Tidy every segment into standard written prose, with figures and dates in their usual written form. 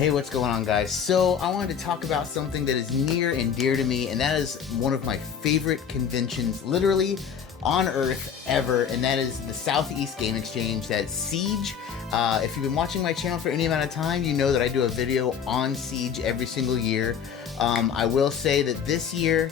Hey, what's going on, guys? So I wanted to talk about something that is near and dear to me, and that is one of my favorite conventions literally on earth ever, and that is the Southeast Game Exchange. That's SEGE. If you've been watching my channel for any amount of time, you know that I do a video on SEGE every single year. I will say that this year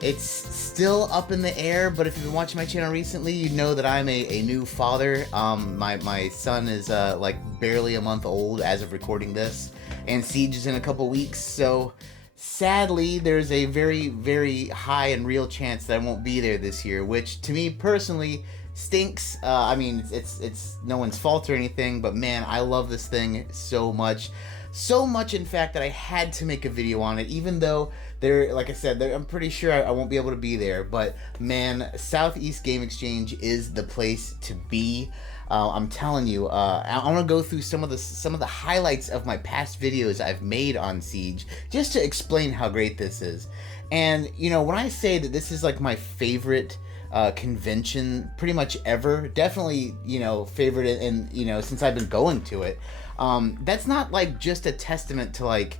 it's still up in the air, but if you've been watching my channel recently, you know that I'm a new father. My son is like barely a month old as of recording this, and SEGE is in a couple weeks, so sadly there's a very, very high and real chance that I won't be there this year, which to me personally stinks. I mean, it's no one's fault or anything, but man, I love this thing so much. So much, in fact, that I had to make a video on it, even though like I said, I'm pretty sure I won't be able to be there. But man, Southeast Game Exchange is the place to be. I'm telling you, I want to go through some of the highlights of my past videos I've made on SEGE, just to explain how great this is. And you know, when I say that this is like my favorite convention pretty much ever, definitely, you know, favorite, and you know, since I've been going to it, that's not like just a testament to like,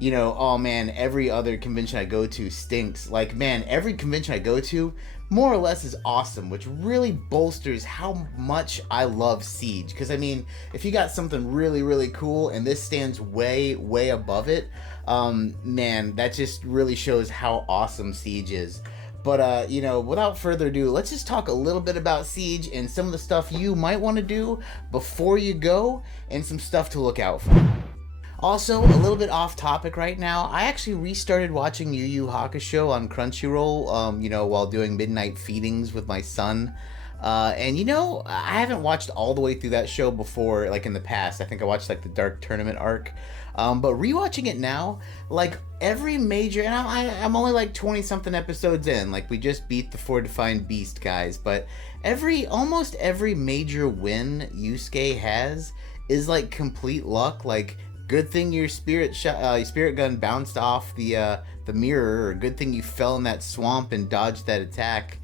you know, oh man, every other convention I go to stinks. Like, man, every convention I go to more or less is awesome, which really bolsters how much I love SEGE. Because I mean, if you got something really, really cool and this stands way, way above it, man, that just really shows how awesome SEGE is. But, you know, without further ado, let's just talk a little bit about SEGE and some of the stuff you might want to do before you go, and some stuff to look out for. Also, a little bit off topic right now, I actually restarted watching Yu Yu Hakusho on Crunchyroll, you know, while doing midnight feedings with my son. And you know, I haven't watched all the way through that show before, like in the past. I think I watched like the Dark Tournament arc. But rewatching it now, like every major, and I'm only like 20 something episodes in, like we just beat the 4 Defined Beast guys, but almost every major win Yusuke has is like complete luck. Like, good thing your spirit gun bounced off the mirror, or good thing you fell in that swamp and dodged that attack.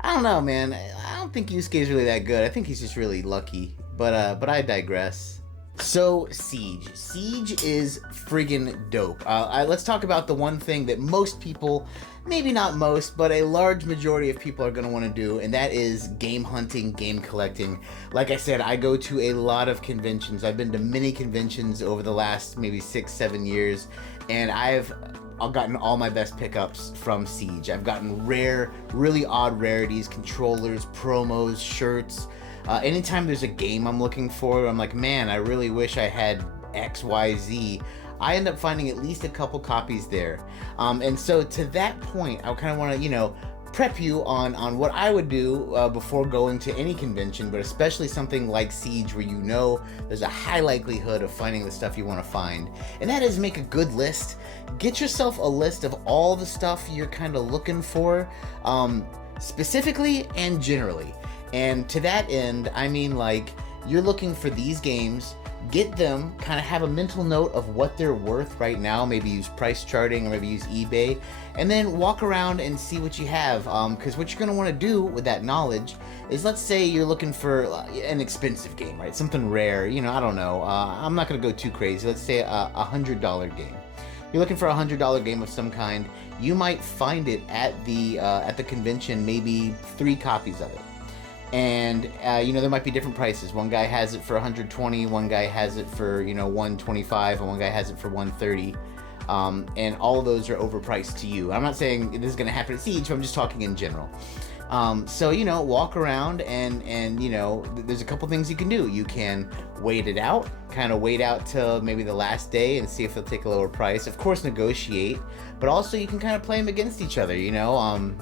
I don't know, man. I don't think Yusuke's really that good. I think he's just really lucky. But I digress. So, SEGE. SEGE is friggin' dope. Let's talk about the one thing that most people, maybe not most, but a large majority of people are going to want to do, and that is game hunting, game collecting. Like I said, I go to a lot of conventions. I've been to many conventions over the last maybe 6-7 years, and I've gotten all my best pickups from SEGE. I've gotten rare, really odd rarities, controllers, promos, shirts. Anytime there's a game I'm looking for, I'm like, man, I really wish I had XYZ. I end up finding at least a couple copies there. And so to that point, I kind of want to, you know, prep you on what I would do before going to any convention, but especially something like SEGE, where you know there's a high likelihood of finding the stuff you want to find. And that is, make a good list. Get yourself a list of all the stuff you're kind of looking for, specifically and generally. And to that end, I mean, like, you're looking for these games, get them, kind of have a mental note of what they're worth right now, maybe use price charting or maybe use eBay, and then walk around and see what you have, because what you're going to want to do with that knowledge is, let's say you're looking for an expensive game, right, something rare, you know, I don't know, I'm not going to go too crazy, let's say a $100 game. You're looking for a $100 game of some kind, you might find it at the convention, maybe 3 copies of it. And you know, there might be different prices. One guy has it for $120, one guy has it for, you know, $125, and one guy has it for $130. And all of those are overpriced to you. I'm not saying this is going to happen at SEGE, but I'm just talking in general. So, you know, walk around and you know, there's a couple things you can do. You can wait it out, kind of wait out till maybe the last day and see if they'll take a lower price. Of course, negotiate, but also you can kind of play them against each other, you know.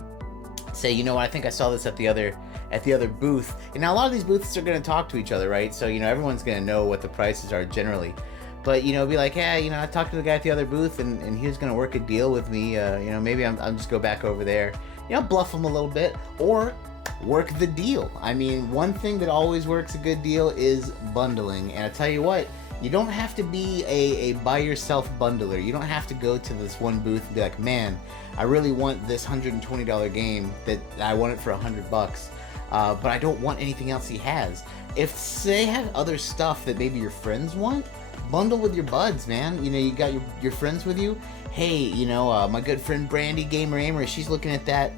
Say, you know what, I think I saw this at the other booth. And now a lot of these booths are going to talk to each other, right? So, you know, everyone's going to know what the prices are generally. But, you know, be like, yeah, you know, I talked to the guy at the other booth and he was going to work a deal with me. You know, maybe I'm just go back over there. You know, bluff them a little bit, or work the deal. I mean, one thing that always works a good deal is bundling. And I tell you what, you don't have to be a buy yourself bundler. You don't have to go to this one booth and be like, man, I really want this $120 game that I want it for $100, but I don't want anything else he has. If they have other stuff that maybe your friends want, bundle with your buds, man. You know, you got your friends with you. Hey, you know, my good friend Brandy Gamer Aimer, she's looking at that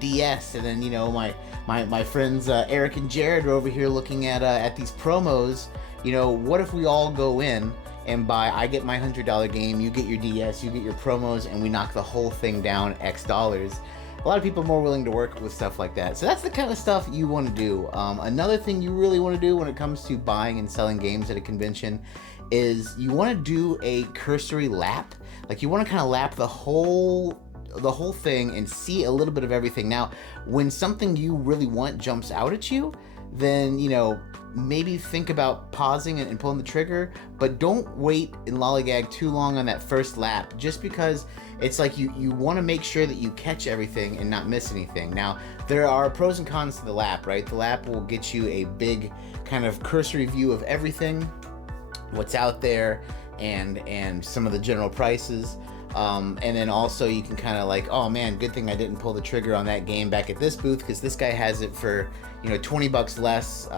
DS, and then, you know, my friends Eric and Jared are over here looking at these promos. You know, what if we all go in and buy, I get my $100 game, you get your DS, you get your promos, and we knock the whole thing down X dollars. A lot of people are more willing to work with stuff like that. So that's the kind of stuff you want to do. Another thing you really want to do when it comes to buying and selling games at a convention is you want to do a cursory lap. Like, you want to kind of lap the whole thing and see a little bit of everything. Now, when something you really want jumps out at you, then, you know, maybe think about pausing and pulling the trigger, but don't wait and lollygag too long on that first lap, just because it's like you want to make sure that you catch everything and not miss anything. Now, there are pros and cons to the lap, right? The lap will get you a big kind of cursory view of everything, what's out there, and some of the general prices. And then also you can kind of like, oh man, good thing I didn't pull the trigger on that game back at this booth, because this guy has it for, you know, $20 less,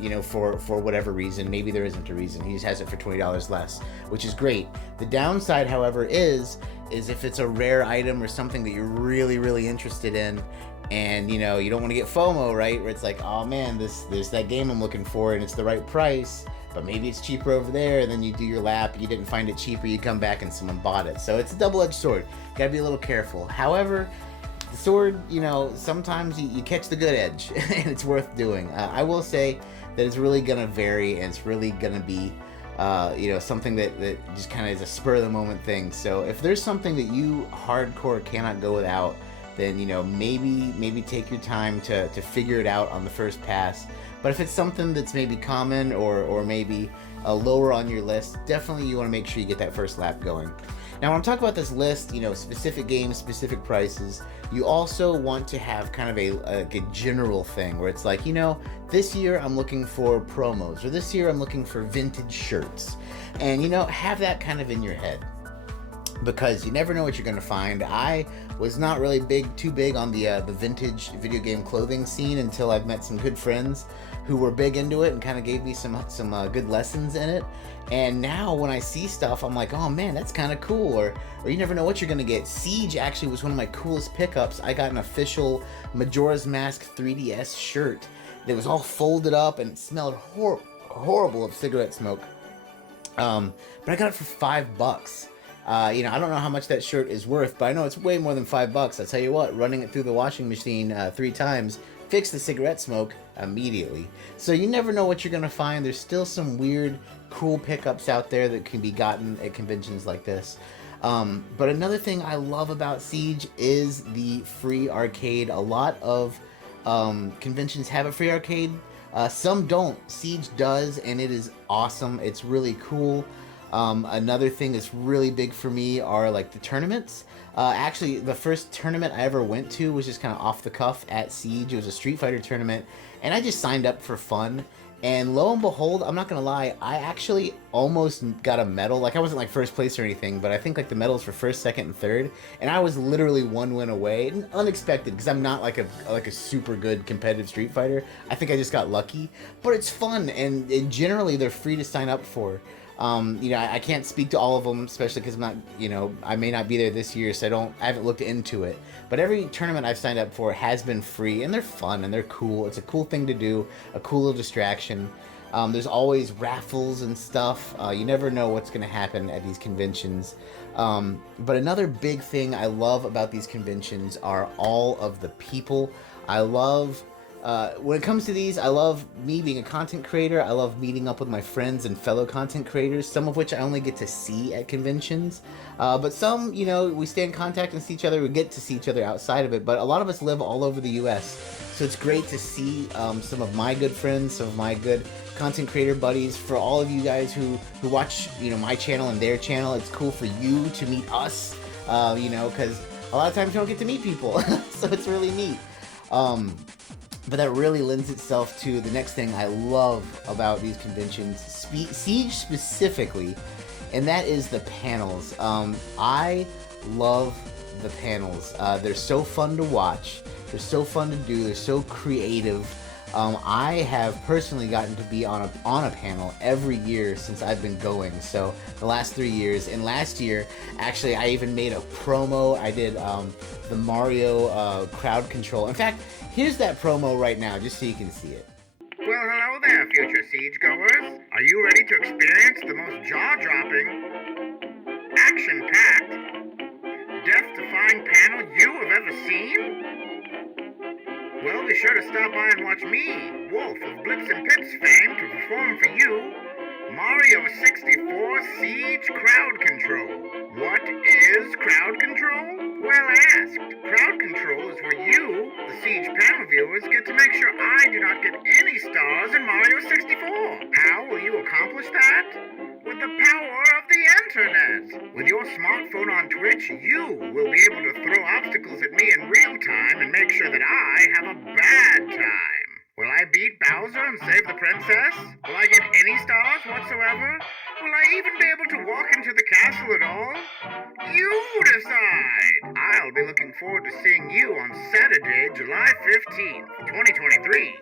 you know, for whatever reason. Maybe there isn't a reason. He just has it for $20 less, which is great. The downside, however, is if it's a rare item or something that you're really, really interested in, and, you know, you don't want to get FOMO, right? Where it's like, oh man, there's that game I'm looking for and it's the right price, but maybe it's cheaper over there, and then you do your lap, you didn't find it cheaper, you come back and someone bought it. So it's a double-edged sword. Gotta be a little careful. However, the sword, you know, sometimes you catch the good edge, and it's worth doing. I will say that it's really gonna vary, and it's really gonna be, you know, something that just kind of is a spur-of-the-moment thing. So if there's something that you hardcore cannot go without, then, you know, maybe take your time to figure it out on the first pass. But if it's something that's maybe common or maybe lower on your list, definitely you want to make sure you get that first lap going. Now, when I'm talking about this list, you know, specific games, specific prices, you also want to have kind of a general thing where it's like, you know, this year I'm looking for promos, or this year I'm looking for vintage shirts. And, you know, have that kind of in your head, because you never know what you're going to find. I was not really too big on the vintage video game clothing scene until I've met some good friends who were big into it and kind of gave me some good lessons in it. And now when I see stuff, I'm like, oh man, that's kind of cool. Or you never know what you're going to get. SEGE actually was one of my coolest pickups. I got an official Majora's Mask 3DS shirt that was all folded up and it smelled horrible of cigarette smoke. But I got it for $5. You know, I don't know how much that shirt is worth, but I know it's way more than $5. I'll tell you what, running it through the washing machine 3 times fixed the cigarette smoke immediately. So you never know what you're going to find. There's still some weird, cool pickups out there that can be gotten at conventions like this. But another thing I love about SEGE is the free arcade. A lot of conventions have a free arcade. Some don't. SEGE does, and it is awesome. It's really cool. Another thing that's really big for me are like the tournaments. Actually, the first tournament I ever went to was just kind of off the cuff at SEGE. It was a Street Fighter tournament, and I just signed up for fun. And lo and behold, I'm not gonna lie, I actually almost got a medal. Like, I wasn't like first place or anything, but I think like the medals for first, second, and third. And I was literally 1 win away, and unexpected, because I'm not like a super good competitive Street Fighter. I think I just got lucky, but it's fun, and generally they're free to sign up for. You know, I can't speak to all of them, especially because I'm not, you know, I may not be there this year, so I haven't looked into it. But every tournament I've signed up for has been free, and they're fun, and they're cool. It's a cool thing to do, a cool little distraction. There's always raffles and stuff. You never know what's going to happen at these conventions. But another big thing I love about these conventions are all of the people. I love... when it comes to these, I love me being a content creator. I love meeting up with my friends and fellow content creators, some of which I only get to see at conventions. But some, you know, we stay in contact and see each other. We get to see each other outside of it. But a lot of us live all over the U.S., so it's great to see some of my good friends, some of my good content creator buddies. For all of you guys who watch, you know, my channel and their channel, it's cool for you to meet us, you know, because a lot of times you don't get to meet people, so it's really neat. But that really lends itself to the next thing I love about these conventions, SEGE specifically, and that is the panels. I love the panels. They're so fun to watch. They're so fun to do. They're so creative. I have personally gotten to be on a panel every year since I've been going. So the last 3 years, and last year, actually, I even made a promo. I did the Mario crowd control. In fact, here's that promo right now, just so you can see it. Well, hello there, future Siege goers. Are you ready to experience the most jaw-dropping, action-packed, death-defying panel you have ever seen? Well, be sure to stop by and watch me, Wolf of Blips and Pips fame, to perform for you Mario 64 Siege Crowd Control. What is crowd control? Well asked. Crowd control is where you, the Siege panel viewers, get to make sure I do not get any stars in Mario 64. How will you accomplish that? With the power of the internet. With your smartphone on Twitch, you will be able to throw obstacles at me in real time and make sure that I have a bad time. Will I beat Bowser and save the princess? Will I get any stars whatsoever? Will I even be able to walk into the castle at all? You decide! I'll be looking forward to seeing you on Saturday, July 15th, 2023.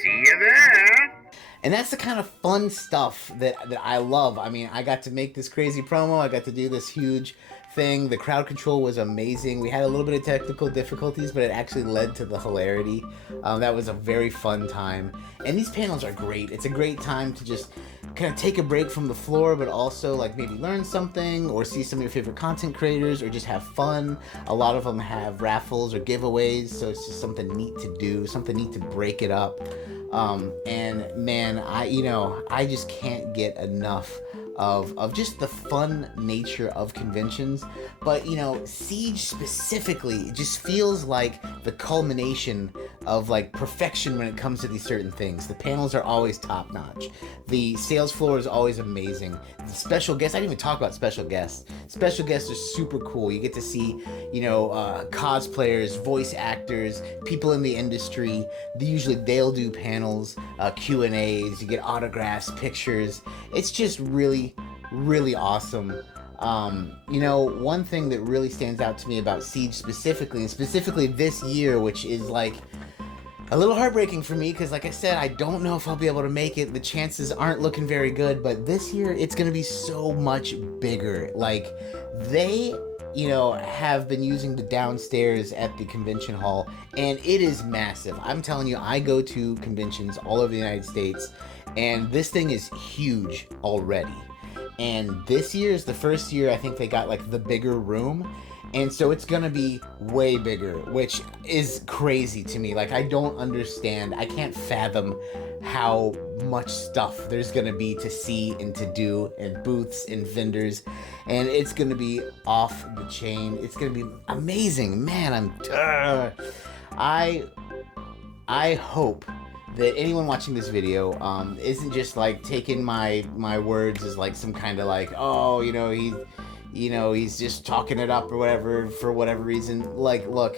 See you there! And that's the kind of fun stuff that I love. I mean, I got to make this crazy promo. I got to do this huge thing. The crowd control was amazing. We had a little bit of technical difficulties, but it actually led to the hilarity. That was a very fun time. And these panels are great. It's a great time to just kind of take a break from the floor, but also like maybe learn something or see some of your favorite content creators or just have fun. A lot of them have raffles or giveaways, so it's just something neat to do, something neat to break it up. And man, I just can't get enough of just the fun nature of conventions. But Siege specifically just feels like the culmination of like perfection when it comes to these certain things. The panels are always top notch. The sales floor is always amazing. The special guests, I didn't even talk about special guests. Special guests are super cool. You get to see, cosplayers, voice actors, people in the industry. They'll do panels, Q&As, you get autographs, pictures. It's just really, really awesome. One thing that really stands out to me about Siege specifically, and specifically this year, which is like a little heartbreaking for me, because like I said, I don't know if I'll be able to make it. The chances aren't looking very good, but this year it's going to be so much bigger. Like, they have been using the downstairs at the convention hall, and it is massive. I'm telling you, I go to conventions all over the United States, and this thing is huge already. And this year is the first year I think they got like the bigger room, and so it's gonna be way bigger, which is crazy to me. Like, I don't understand. I can't fathom how much stuff there's gonna be to see and to do, and booths and vendors, and it's gonna be off the chain. It's gonna be amazing, man. I hope that anyone watching this video isn't just like taking my words as like some kind of like, oh, he's just talking it up or whatever for whatever reason. Like, look,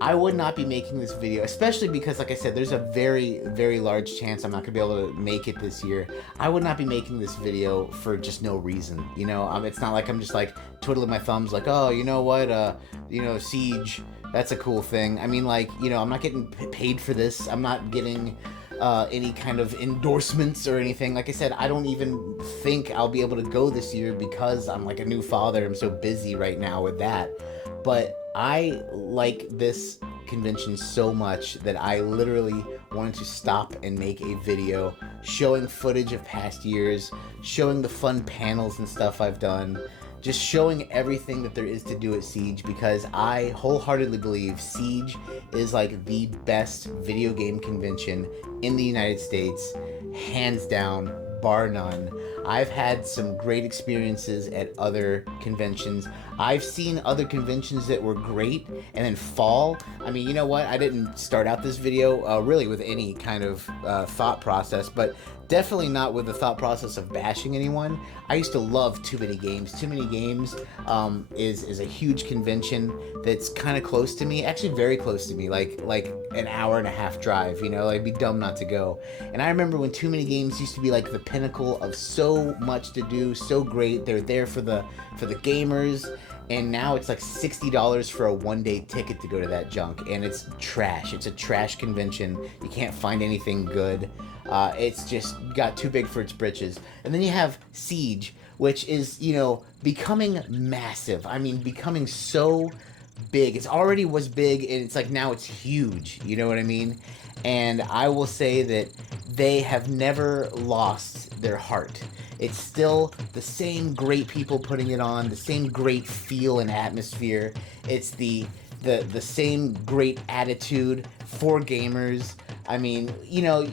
I would not be making this video, especially because, like I said, there's a very, very large chance I'm not going to be able to make it this year. I would not be making this video for just no reason, It's not like I'm just, like, twiddling my thumbs like, oh, you know what, Siege, that's a cool thing. I mean, like, I'm not getting paid for this. I'm not getting any kind of endorsements or anything. Like I said, I don't even think I'll be able to go this year because I'm, like, a new father. I'm so busy right now with that. But I like this convention so much that I literally wanted to stop and make a video showing footage of past years, showing the fun panels and stuff I've done, just showing everything that there is to do at Siege, because I wholeheartedly believe Siege is like the best video game convention in the United States, hands down, bar none. I've had some great experiences at other conventions. I've seen other conventions that were great and then fall. I mean, you know what? I didn't start out this video really with any kind of thought process, but definitely not with the thought process of bashing anyone. I used to love Too Many Games. Too Many Games is a huge convention that's kind of close to me, actually very close to me, like an hour and a half drive, like it'd be dumb not to go. And I remember when Too Many Games used to be like the pinnacle of so much to do, so great. They're there for the gamers, and now it's like $60 for a one-day ticket to go to that junk, and it's trash. It's a trash convention. You can't find anything good. It's just got too big for its britches. And then you have SEGE, which is, you know, becoming massive. I mean, becoming so big. It's already was big, and it's like now it's huge. You know what I mean? And I will say that they have never lost their heart. It's still the same great people putting it on, the same great feel and atmosphere. It's the same great attitude for gamers. I mean, you know,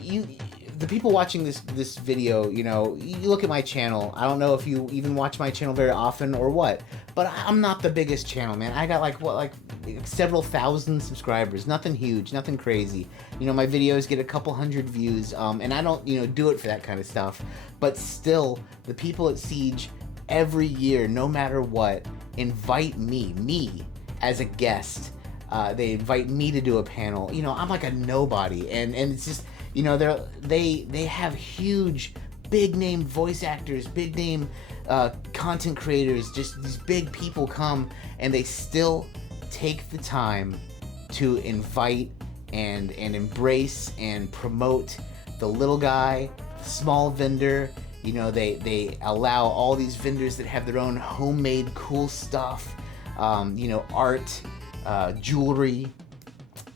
the people watching this video, you know, you look at my channel. I don't know if you even watch my channel very often or what, but I'm not the biggest channel, man. I got like several thousand subscribers. Nothing huge, nothing crazy. You know, my videos get a couple hundred views, and I don't, you know, do it for that kind of stuff. But still, the people at SEGE every year, no matter what, invite me as a guest. They invite me to do a panel. You know, I'm like a nobody, and it's just, you know, they have huge, big name voice actors, big name content creators. Just these big people come, and they still take the time to invite and embrace and promote the little guy, small vendor. You know, they allow all these vendors that have their own homemade cool stuff, you know, art, jewelry.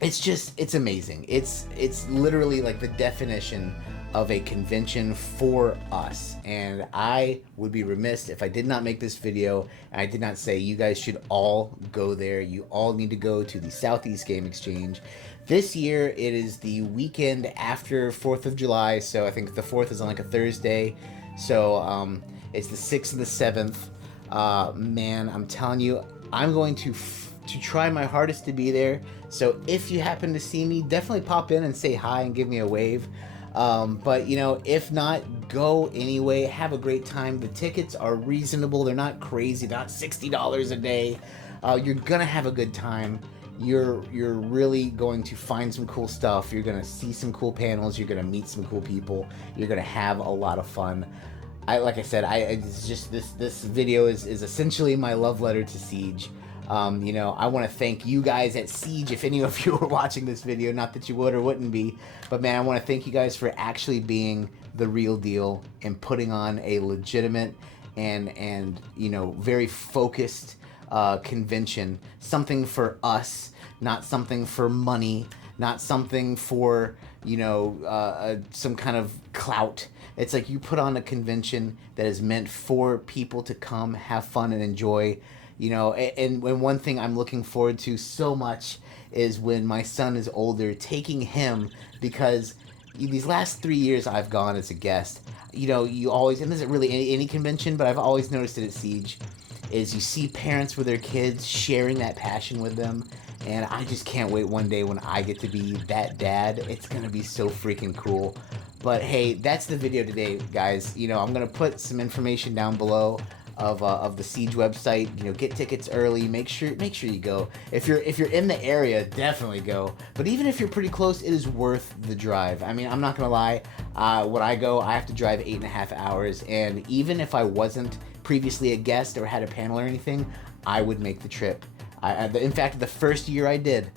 It's amazing. It's literally like the definition of a convention for us, and I would be remiss if I did not make this video and I did not say you guys should all go there. You all need to go to the Southeast Game Exchange. This year it is the weekend after 4th of July, so I think the 4th is on like a Thursday, so it's the 6th and the 7th. Man, I'm telling you, I'm going to try my hardest to be there. So if you happen to see me, definitely pop in and say hi and give me a wave. But you know, if not, go anyway. Have a great time. The tickets are reasonable. They're not crazy. They're not $60 a day. You're gonna have a good time. You're really going to find some cool stuff. You're gonna see some cool panels. You're gonna meet some cool people. You're gonna have a lot of fun. Like I said, it's just this video is essentially my love letter to SEGE. You know, I want to thank you guys at SEGE, if any of you are watching this video, not that you would or wouldn't be, but man, I want to thank you guys for actually being the real deal and putting on a legitimate and you know, very focused convention, something for us, not something for money, not something for, you know, some kind of clout. It's like you put on a convention that is meant for people to come, have fun, and enjoy. You know, and one thing I'm looking forward to so much is when my son is older, taking him, because these last 3 years I've gone as a guest, you know, you always, and this isn't really any convention, but I've always noticed it at SEGE, is you see parents with their kids sharing that passion with them, and I just can't wait one day when I get to be that dad. It's gonna be so freaking cool. But hey, that's the video today, guys. You know, I'm gonna put some information down below of the SEGE website. You know, get tickets early. Make sure you go. If you're in the area, definitely go. But even if you're pretty close, it is worth the drive. I mean, I'm not gonna lie. When I go, I have to drive 8.5 hours, and even if I wasn't previously a guest or had a panel or anything, I would make the trip. In fact, the first year I did,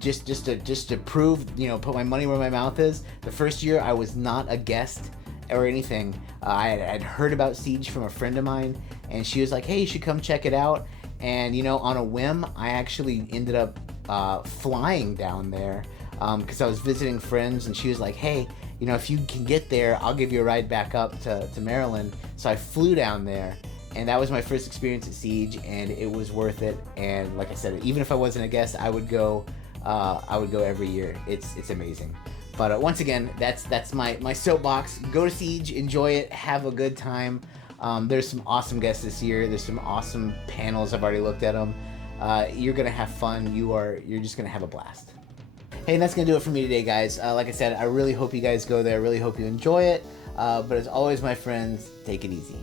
just to prove, you know, put my money where my mouth is. The first year I was not a guest or anything. I had heard about SEGE from a friend of mine, and she was like, hey, you should come check it out. And you know, on a whim, I actually ended up flying down there because I was visiting friends, and she was like, hey, you know, if you can get there, I'll give you a ride back up to Maryland. So I flew down there, and that was my first experience at SEGE, and it was worth it. And like I said, even if I wasn't a guest, I would go every year. It's amazing. But once again, that's my soapbox. Go to SEGE, enjoy it, have a good time. There's some awesome guests this year. There's some awesome panels. I've already looked at them. You're gonna have fun. You're just gonna have a blast. Hey, and that's gonna do it for me today, guys. Like I said, I really hope you guys go there. I really hope you enjoy it. But as always, my friends, take it easy.